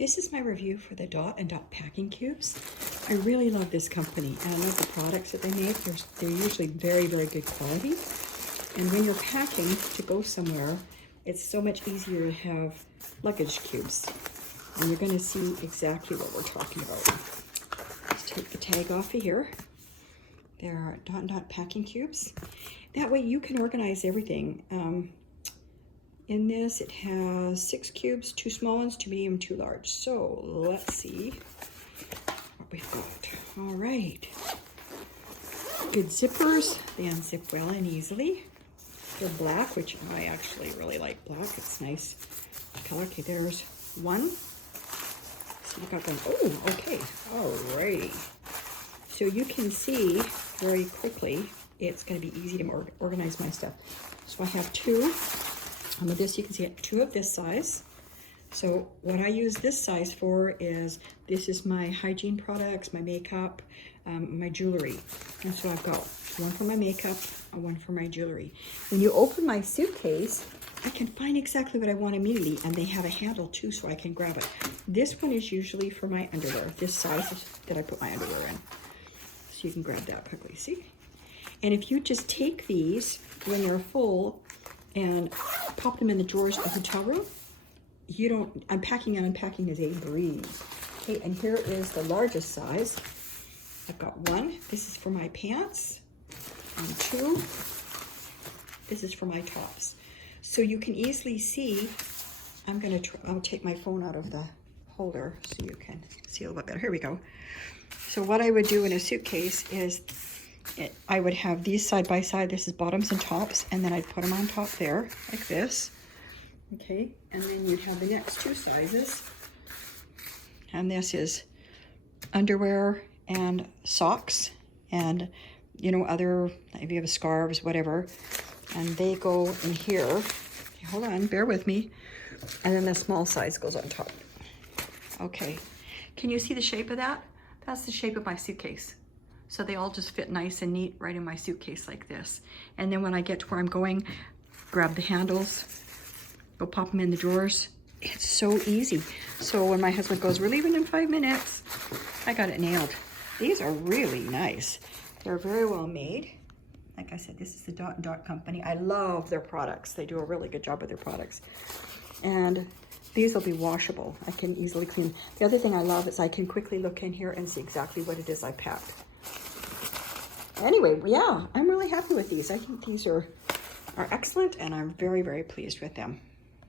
This is my review for the Dot and Dot packing cubes. I really love this company and I love the products that they make. They're usually very, very good quality. And when you're packing to go somewhere, it's so much easier to have luggage cubes. And you're going to see exactly what we're talking about. Let's take the tag off of here. There are Dot and Dot packing cubes. That way you can organize everything. In this, it has 6 cubes, 2 small ones, 2 medium, 2 large. So let's see what we've got. All right. Good zippers. They unzip well and easily. They're black, which I actually really like black. It's nice color. Okay, there's one. So we got one. Oh, okay. All righty. So you can see very quickly, it's going to be easy to organize my stuff. So I have 2. With this, you can see 2 of this size. So what I use this size for is, this is my hygiene products, my makeup, my jewelry. And so I've got one for my makeup and one for my jewelry. When you open my suitcase, I can find exactly what I want immediately, and they have a handle too, so I can grab it. This one is usually for my underwear, this size that I put my underwear in. So you can grab that quickly, see? And if you just take these when they're full and pop them in the drawers of the hotel room, unpacking and unpacking is a breeze. Okay, and here is the largest size. I've got 1, this is for my pants, and 2, this is for my tops. So you can easily see, I'll take my phone out of the holder so you can see a little bit better. Here we go. So what I would do in a suitcase is, I would have these side by side. This is bottoms and tops, and then I'd put them on top there, like this. Okay, and then you'd have the next 2 sizes. And this is underwear and socks, and other, if you have scarves, whatever. And they go in here. Okay, hold on, bear with me. And then the small size goes on top. Okay, can you see the shape of that? That's the shape of my suitcase. So they all just fit nice and neat right in my suitcase like this. And then when I get to where I'm going, grab the handles, go pop them in the drawers. It's so easy. So when my husband goes, we're leaving in 5 minutes, I got it nailed. These are really nice. They're very well made. Like I said, this is the Dot and Dot company. I love their products. They do a really good job with their products. And these will be washable. I can easily clean. The other thing I love is I can quickly look in here and see exactly what it is I packed. Anyway, yeah, I'm really happy with these. I think these are excellent, and I'm very, very pleased with them.